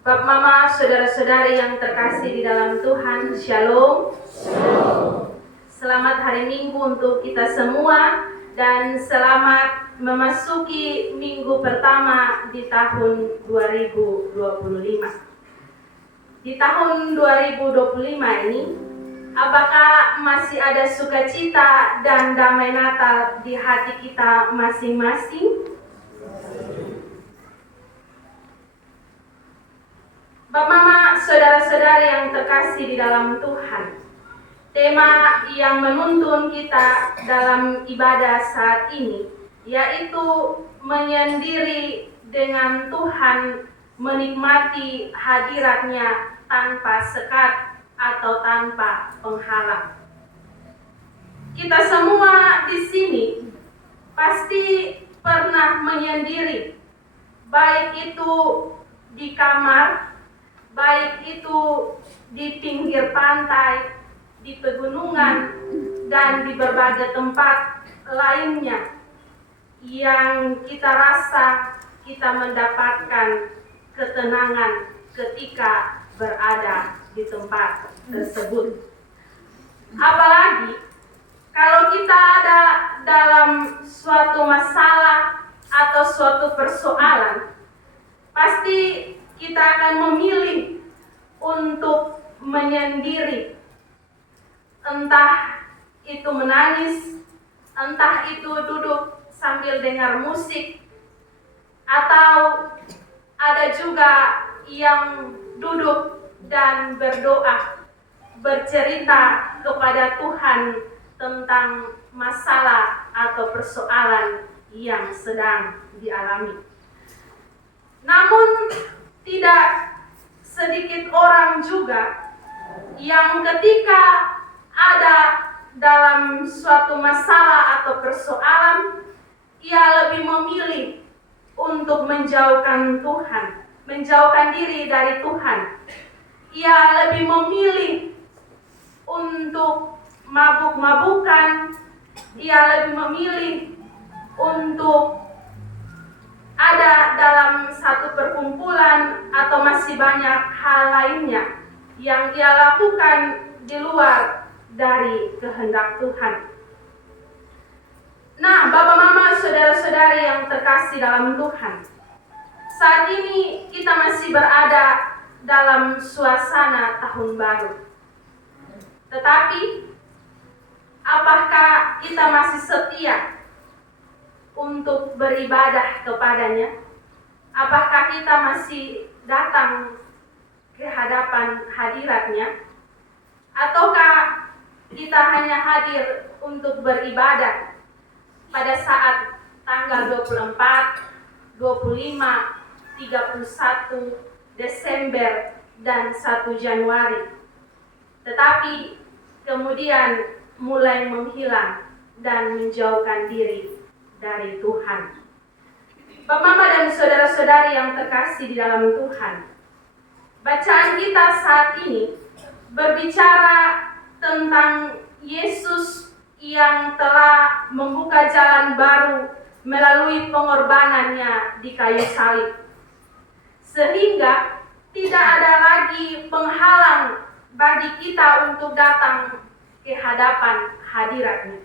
Bapak Mama, saudara-saudari yang terkasih di dalam Tuhan, Shalom. Selamat hari Minggu untuk kita semua dan selamat memasuki minggu pertama di tahun 2025. Di tahun 2025 ini, apakah masih ada sukacita dan damai Natal di hati kita masing-masing? Bapak Mama, saudara-saudari yang terkasih di dalam Tuhan, tema yang menuntun kita dalam ibadah saat ini yaitu menyendiri dengan Tuhan, menikmati hadiratnya tanpa sekat atau tanpa penghalang. Kita semua di sini pasti pernah menyendiri, baik itu di kamar, baik itu di pinggir pantai, di pegunungan, dan di berbagai tempat lainnya yang kita rasa kita mendapatkan ketenangan ketika berada di tempat tersebut. Apalagi kalau kita ada dalam suatu masalah atau suatu persoalan, pasti kita akan memilih untuk menyendiri. Entah itu menangis, entah itu duduk sambil dengar musik, atau ada juga yang duduk dan berdoa, bercerita kepada Tuhan tentang masalah atau persoalan yang sedang dialami. Namun tidak sedikit orang juga yang ketika ada dalam suatu masalah atau persoalan, ia lebih memilih untuk menjauhkan Tuhan, menjauhkan diri dari Tuhan. Ia lebih memilih untuk mabuk-mabukan, ia lebih memilih untuk ada dalam satu perkumpulan atau masih banyak hal lainnya yang ia lakukan di luar dari kehendak Tuhan. Nah, Bapak Mama, saudara-saudari yang terkasih dalam Tuhan, saat ini kita masih berada dalam suasana tahun baru. Tetapi, apakah kita masih setia untuk beribadah kepadanya? Apakah kita masih datang ke hadapan hadiratnya? Ataukah kita hanya hadir untuk beribadah pada saat tanggal 24, 25, 31 Desember dan 1 Januari, tetapi kemudian mulai menghilang dan menjauhkan diri dari Tuhan. Bapak, Mama, dan saudara-saudari yang terkasih di dalam Tuhan, bacaan kita saat ini berbicara tentang Yesus yang telah membuka jalan baru melalui pengorbanannya di kayu salib, sehingga tidak ada lagi penghalang bagi kita untuk datang ke hadapan hadiratnya.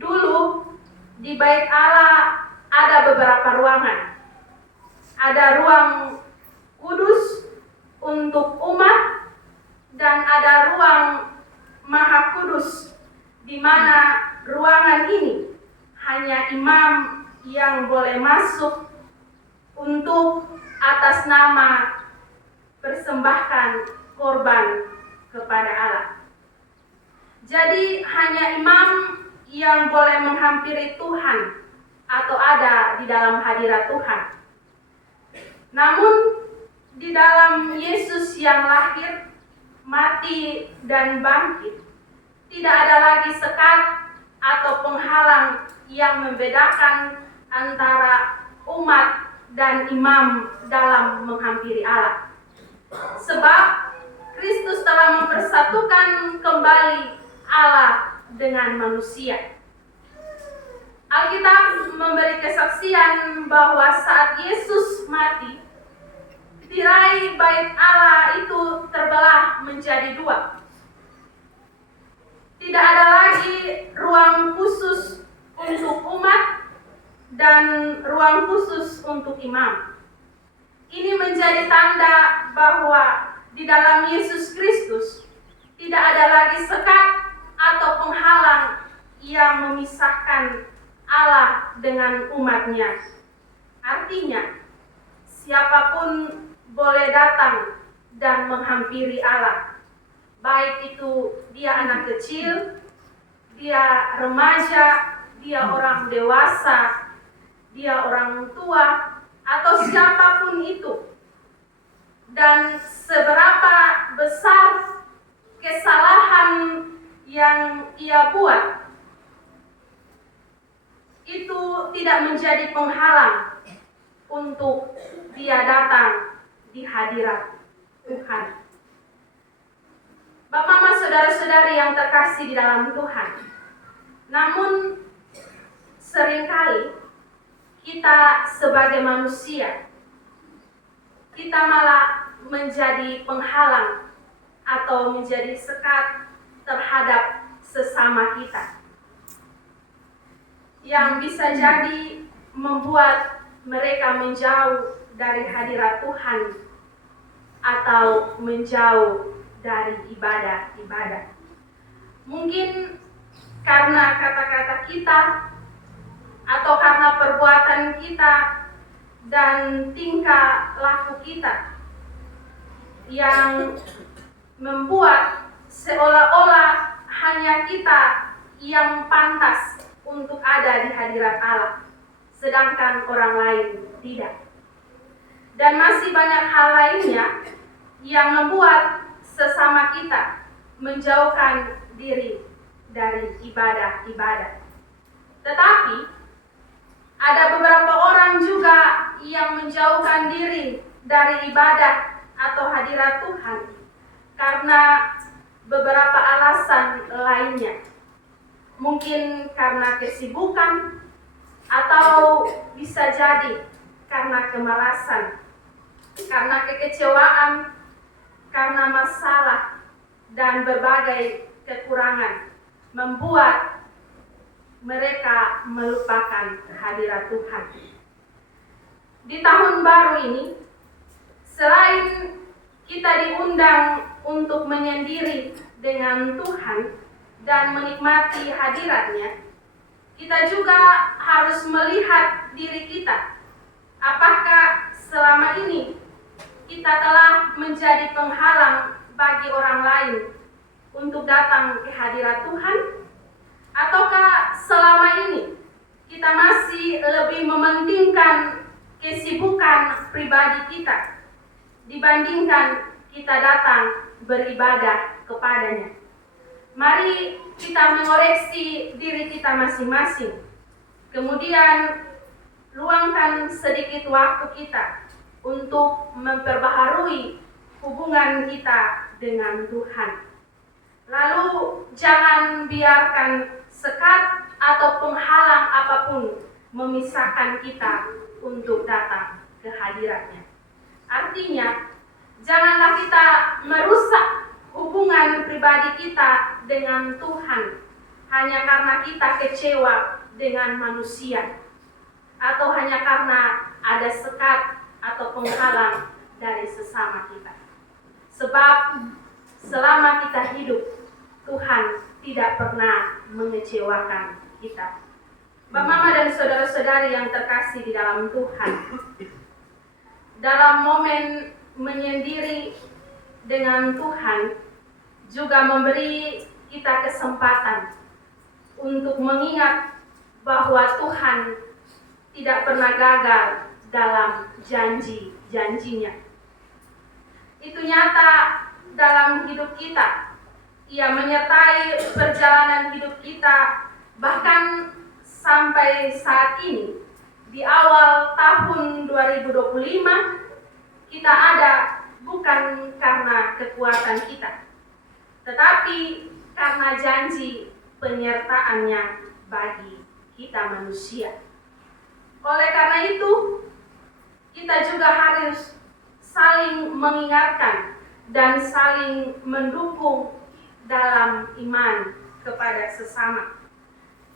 Dulu di Bait Allah ada beberapa ruangan. Ada ruang kudus untuk umat dan ada ruang maha kudus, di mana ruangan ini hanya imam yang boleh masuk untuk atas nama persembahkan korban kepada Allah. Jadi hanya imam yang boleh menghampiri Tuhan atau ada di dalam hadirat Tuhan. Namun di dalam Yesus yang lahir, mati, dan bangkit, tidak ada lagi sekat atau penghalang yang membedakan antara umat dan imam dalam menghampiri Allah. Sebab Kristus telah mempersatukan kembali Allah dengan manusia. Alkitab memberi kesaksian bahwa saat Yesus mati, tirai bait Allah itu terbelah menjadi dua. Tidak ada lagi ruang khusus untuk umat dan ruang khusus untuk imam. Ini menjadi tanda bahwa di dalam Yesus Kristus tidak ada lagi sekat atau penghalang yang memisahkan Allah dengan umatnya. Artinya, siapapun boleh datang dan menghampiri Allah. Baik itu dia anak kecil, dia remaja, dia orang dewasa, dia orang tua, atau siapapun itu. Dan seberapa besar kesalahan yang ia buat, itu tidak menjadi penghalang untuk dia datang di hadirat Tuhan. Bapak, Mama, saudara-saudari yang terkasih di dalam Tuhan, namun seringkali kita sebagai manusia, kita malah menjadi penghalang atau menjadi sekat terhadap sesama kita, yang bisa jadi membuat mereka menjauh dari hadirat Tuhan atau menjauh dari ibadah-ibadah. Mungkin karena kata-kata kita atau karena perbuatan kita dan tingkah laku kita yang membuat seolah-olah hanya kita yang pantas untuk ada di hadirat Allah, sedangkan orang lain tidak. Dan masih banyak hal lainnya yang membuat sesama kita menjauhkan diri dari ibadah-ibadah. Tetapi ada beberapa orang juga yang menjauhkan diri dari ibadah atau hadirat Tuhan karena beberapa alasan lainnya. Mungkin karena kesibukan, atau bisa jadi karena kemalasan, karena kekecewaan, karena masalah dan berbagai kekurangan membuat mereka melupakan hadirat Tuhan. Di tahun baru ini, selain kita diundang untuk menyendiri dengan Tuhan dan menikmati hadiratnya, kita juga harus melihat diri kita. Apakah selama ini kita telah menjadi penghalang bagi orang lain untuk datang ke hadirat Tuhan? Ataukah selama ini kita masih lebih mementingkan kesibukan pribadi kita dibandingkan kita datang beribadah kepadanya? Mari kita mengoreksi diri kita masing-masing. Kemudian luangkan sedikit waktu kita untuk memperbaharui hubungan kita dengan Tuhan. Lalu jangan biarkan sekat atau penghalang apapun memisahkan kita untuk datang ke hadiratnya. Artinya, janganlah kita merusak hubungan pribadi kita dengan Tuhan hanya karena kita kecewa dengan manusia, atau hanya karena ada sekat atau penghalang dari sesama kita. Sebab selama kita hidup, Tuhan tidak pernah mengecewakan kita. Bapak, Mama, dan saudara-saudari yang terkasih di dalam Tuhan, dalam momen menyendiri dengan Tuhan juga memberi kita kesempatan untuk mengingat bahwa Tuhan tidak pernah gagal dalam janji-janjinya. Itu nyata dalam hidup kita. Ia menyertai perjalanan hidup kita bahkan sampai saat ini. Di awal tahun 2025 kita ada bukan karena kekuatan kita, tetapi karena janji penyertaannya bagi kita manusia. Oleh karena itu, kita juga harus saling mengingatkan dan saling mendukung dalam iman kepada sesama.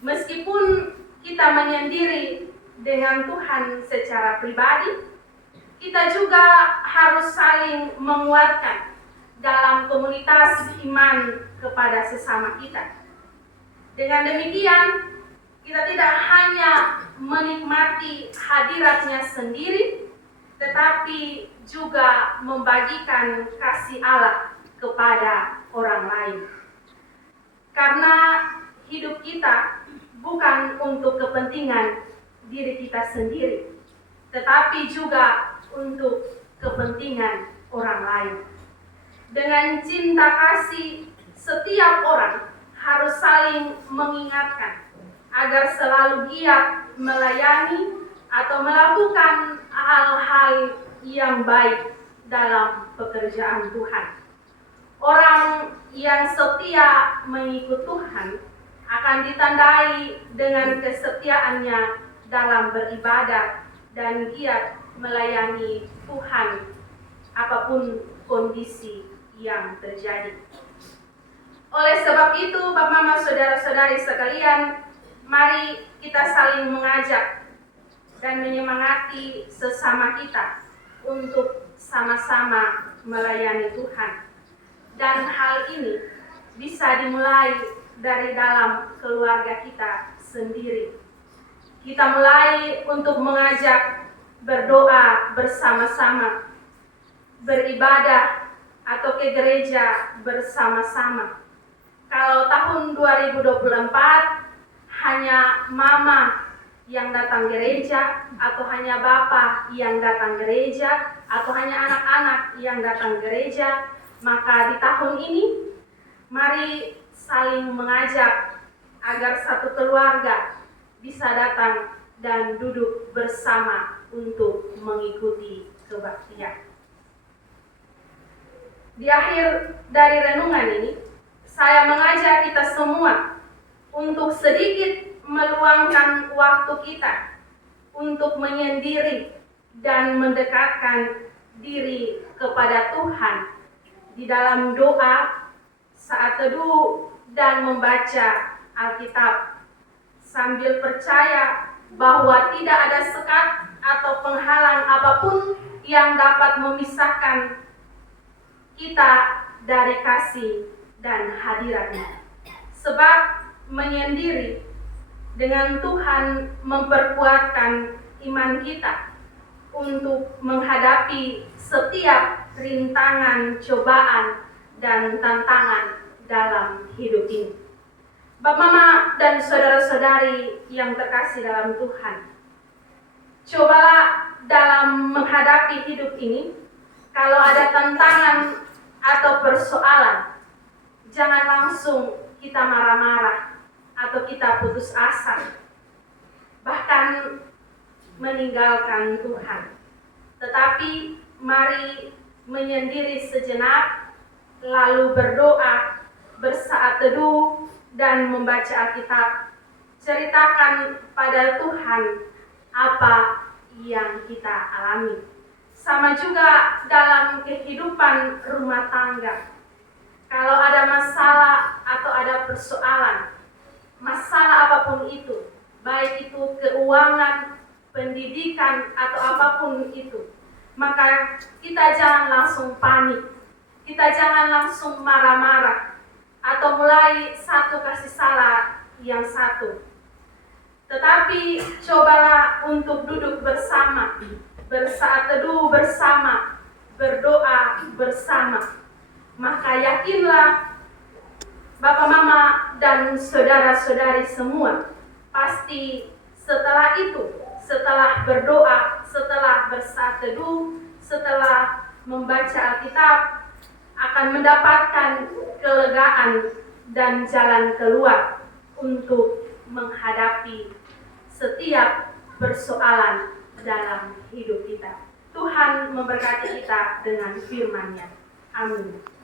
Meskipun kita menyendiri dengan Tuhan secara pribadi, kita juga harus saling menguatkan dalam komunitas iman kepada sesama kita. Dengan demikian, kita tidak hanya menikmati hadiratnya sendiri, tetapi juga membagikan kasih Allah kepada orang lain. Karena hidup kita bukan untuk kepentingan diri kita sendiri, tetapi juga untuk kepentingan orang lain. Dengan cinta kasih, setiap orang harus saling mengingatkan agar selalu giat melayani atau melakukan hal-hal yang baik dalam pekerjaan Tuhan. Orang yang setia mengikut Tuhan akan ditandai dengan kesetiaannya dalam beribadah dan giat melayani Tuhan apapun kondisi yang terjadi. Oleh sebab itu, Bapak Mama, saudara-saudari sekalian, mari kita saling mengajak dan menyemangati sesama kita untuk sama-sama melayani Tuhan. Dan hal ini bisa dimulai dari dalam keluarga kita sendiri. Kita mulai untuk mengajak berdoa bersama-sama, beribadah atau ke gereja bersama-sama. Kalau tahun 2024 hanya mama yang datang gereja, atau hanya bapak yang datang gereja, atau hanya anak-anak yang datang gereja, maka di tahun ini mari saling mengajak agar satu keluarga bisa datang dan duduk bersama untuk mengikuti kebaktian. Di akhir dari renungan ini, saya mengajak kita semua untuk sedikit meluangkan waktu kita untuk menyendiri dan mendekatkan diri kepada Tuhan di dalam doa, saat teduh, dan membaca Alkitab, sambil percaya bahwa tidak ada sekat atau penghalang apapun yang dapat memisahkan kita dari kasih dan hadiratnya. Sebab menyendiri dengan Tuhan memperkuatkan iman kita untuk menghadapi setiap rintangan, cobaan, dan tantangan dalam hidup ini. Bapak, Mama, dan saudara-saudari yang terkasih dalam Tuhan, cobalah dalam menghadapi hidup ini, kalau ada tantangan atau persoalan, jangan langsung kita marah-marah atau kita putus asa, bahkan meninggalkan Tuhan. Tetapi mari menyendiri sejenak, lalu berdoa, bersaat teduh, dan membaca Alkitab. Ceritakan pada Tuhan apa yang kita alami. Sama juga dalam kehidupan rumah tangga. Kalau ada masalah atau ada persoalan, masalah apapun itu, baik itu keuangan, pendidikan, atau apapun itu, maka kita jangan langsung panik, kita jangan langsung marah-marah, atau mulai satu kasih salah yang satu. Tetapi cobalah untuk duduk bersama, bersaat teduh bersama, berdoa bersama. Maka yakinlah Bapak, Mama, dan saudara-saudari semua, pasti setelah itu, setelah berdoa, setelah bersaat teduh, setelah membaca Alkitab, akan mendapatkan kelegaan dan jalan keluar untuk menghadapi setiap persoalan dalam hidup kita. Tuhan memberkati kita dengan firman-Nya. Amin.